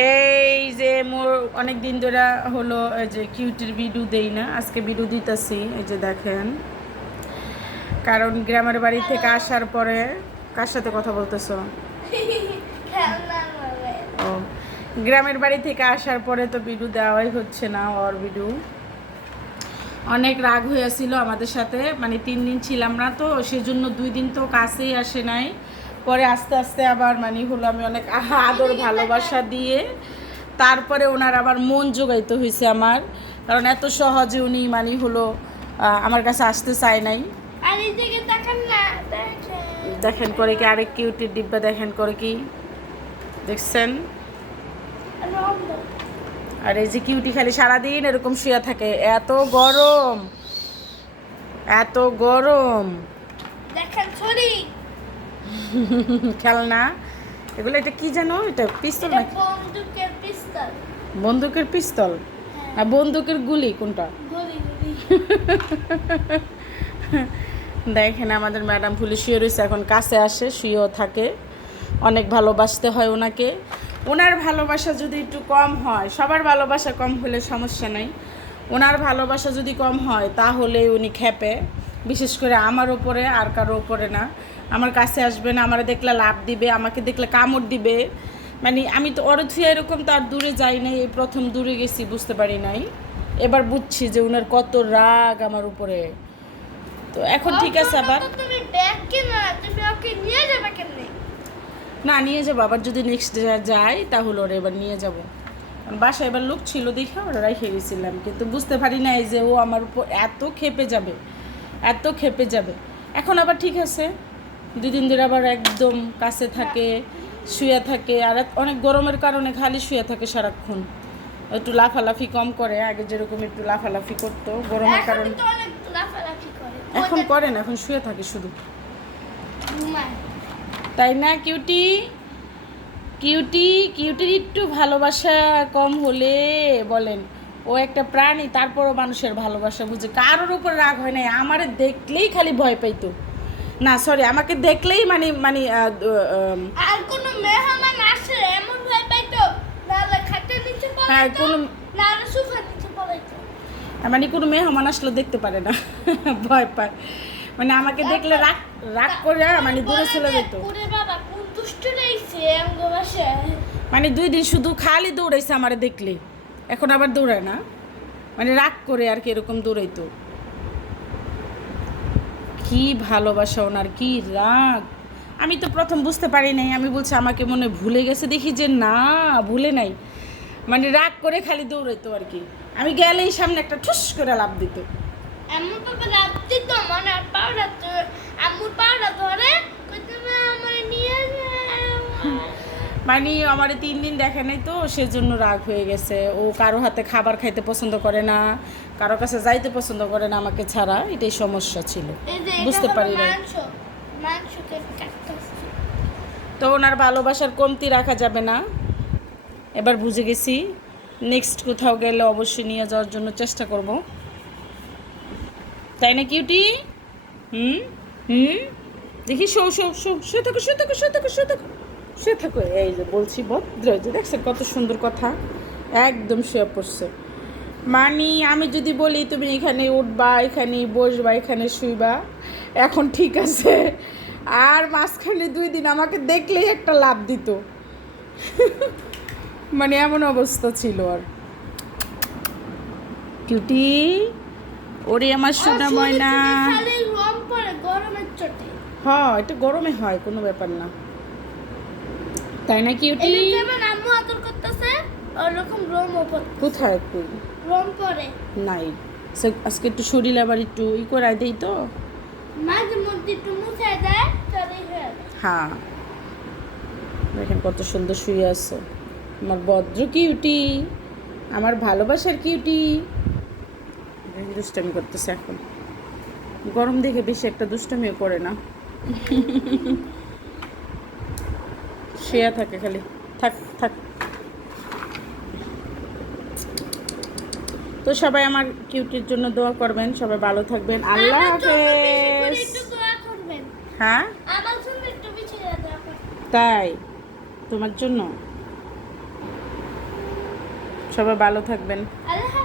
এই যে মোর অনেক দিন ধরে হলো এই যে কিউটির ভিডিও দেই না, আজকে ভিডিও দিতেছি। এই যে দেখেন, কারণ গ্রামের বাড়ি থেকে আসার পরে কার সাথে কথা বলতেছো? ও, গ্রামের বাড়ি থেকে আসার পরে তো ভিডিও দেওয়াই হচ্ছে না। ওর ভিডিও অনেক রাগ হয়েছিল আমাদের সাথে, মানে 3 দিন ছিলাম না তো, সেজন্য 2 দিন তো কাছেই আসে নাই। পরে আস্তে আস্তে আবার মানে হলো আমি অনেক আদর ভালোবাসা দিয়ে তারপরে ওনার আবার মন জোগাইতে হয়েছে আমার, কারণ এত সহজে উনি মানে হলো আমার কাছে আসতে চায় নাই। দেখেন করে কি আরেক কিউটির ডিব্বা, দেখেন করে কি দেখছেন। আর এই যে কিউটি খালি সারাদিন এরকম শুয়ে থাকে, এত গরম এত গরম। দেখেন সরি খেলনা এগুলো, এটা কি জানো? এটা পিস্তল এটা নাকি? বন্দুকের পিস্তল। বন্দুকের পিস্তল না বন্দুকের গুলি কোনটা? গুলি গুলি। দেখেন আমাদের ম্যাডাম ফুলি শুয়ে রয়েছে, এখন কাছে আসে শুয়েও থাকে। অনেক ভালোবাসতে হয় ওনাকে। ওনার ভালোবাসা যদি একটু কম হয়, সবার ভালোবাসা কম হলে সমস্যা নাই, ওনার ভালোবাসা যদি কম হয় তাহলে উনি খেপে, বিশেষ করে আমার ওপরে, আর কারো ওপরে না। আমার কাছে আসবে না, আমার দেখলে লাভ দিবে, আমাকে দেখলে কামড় দিবে। মানে আমি তো অরথিয়া এরকম তো আর দূরে যাই নাই, এই প্রথম দূরে গেছি, বুঝতে পারি নাই। এবার বুঝছি যে ওনার কত রাগ আমার উপরে। তো এখন ঠিক আছে। আবার তুমি ব্যাগ কেনা, তুমি ওকে নিয়ে যাবে কেমনে? না নিয়ে যাবো, আবার যদি নেক্সট যাই তাহলে ওরা এবার নিয়ে যাব। কারণ বাসায় এবার লোক ছিল দেখে ওরা রেখে গেছিলাম, কিন্তু বুঝতে পারি নাই যে ও আমার উপর এত ক্ষেপে যাবে, এত ক্ষেপে যাবে। এখন আবার ঠিক আছে, 2 দিন ধরে আবার একদম কাছে থাকে, শুয়ে থাকে। আর অনেক গরমের কারণে খালি শুয়ে থাকে সারাক্ষণ। একটু লাফালাফি কম করে, আগে যেরকম একটু লাফালাফি করতো গরমের কারণে। এখন তো অনেক লাফালাফি করে। এখন করে না, এখন শুয়ে থাকে শুধু, ঘুমায়। তাই না কিউটি? কিউটি কিউটির একটু ভালোবাসা কম হলে বলেন, ও একটা প্রাণী, তারপরও মানুষের ভালোবাসা বুঝে, কারোর উপর রাগ হয় নাই। আমারে দেখলেই খালি ভয় পাইতো, না সরি, আমাকে দেখলেই মানে মানে আর কোনো মেহমান আসে এমন ভয় পাইতো, নাহলে খাটের নিচে হ্যাঁ পড়াইতো, কোনো নাহলে সোফার নিচে পড়াইতো। মানে কোনো মেহমান আসলে দেখতে পারে না, ভয় পায়। মানে আমাকে দেখলে রাগ রাগ করে মানে দূরে চলে যেত। ওরে বাবা কোন দুষ্ট রইছে আমগো বাসায়। মানে 2 দিন শুধু খালি দৌড়াইছে আমারে দেখলে, এখন আবার দৌড়ায় না, মানে রাগ করে আর কি, এরকম দৌড়াইতো। কি ভালোবাসা ওনার, কি রাগ! আমি তো প্রথম বুঝতে পারি নাই, আমি বলছি আমাকে মনে হয় ভুলে গেছে, দেখি যে না ভুলে নাই, মানে রাগ করে খালি দৌড়াইতো আর কি। আমি গেলেই সামনে একটা ঠুস করে লাফ দিত। আম্মু বাবা রাত্রি তো মনে আর পাউডার তো আম্মুর পাউডার ধরে কইতে না আমার নিয়ে যাও। মানে আমার 3 দিন দেখে নাই তো, সেজন্য রাগ হয়ে গেছে। ও কারো হাতে খাবার খাইতে পছন্দ করে না, কারো কাছে যাইতে পছন্দ করে না আমাকে ছাড়া, এটাই সমস্যা ছিল, এই যে বুঝতে পারি না। মাংসকে কাটতেছে। তো ওনার ভালোবাসার কমতি রাখা যাবে না, এবার বুঝে গেছি। নেক্সট কোথাও গেলে অবশ্যই নিয়ে যাওয়ার জন্য চেষ্টা করব, তাই না কিউটি? হুম হুম, দেখি শো শো শো, শুয়ে থাকো শুয়ে থাকো শুয়ে থাকো শুয়ে থাকো শুয়ে থাকো। এই যে বলছি ভদ্র, যে দেখছেন কত সুন্দর কথা, একদম শুয়ে পড়ছে। মানে আমি যদি বলি তুমি এখানে উঠবা, এখানে বসবা, এখানে শুইবা, এখন ঠিক আছে। আর মাঝখানে 2 দিন আমাকে দেখলেই একটা লাভ দিত, মানে এমন অবস্থা ছিল। আর কিউটি, ওরে আমার সোনা ময়না। খালি রং পড়ে গরমের চোটে। হ্যাঁ এটা গরমে হয়, কোনো ব্যাপার না, তাই না কিউটি? এই যেমন আম্মু আদর করতেছে ওরকম রংও পড়ে। কোথায় কই রং পড়ে নাই, আজকে একটু শরীর আবার একটু ই করে দেই তো। মাঝে মধ্যে একটু মুছায় দেয় তাহলেই হয়ে যায়। হ্যাঁ দেখেন কত সুন্দর শুয়ে আছে আমার ভদ্র কিউটি, আমার ভালোবাসার কিউটি। দুষ্টামি করতেছে এখন, গরম দেখে বেশি একটা দুষ্টামিও করে না, শুয়ে থাকে খালি, থাক থাক। তো সবাই আমার কিউটির জন্য দোয়া করবেন, সবাই ভালো থাকবেন, আল্লাহ আমার জন্য বেশি করে হাফেজ। একটু দোয়া করবেন। হ্যাঁ আমার জন্য একটু বেশি করে দোয়া করবেন। তাই, তোমার জন্য সবাই ভালো থাকবেন। আল্লাহ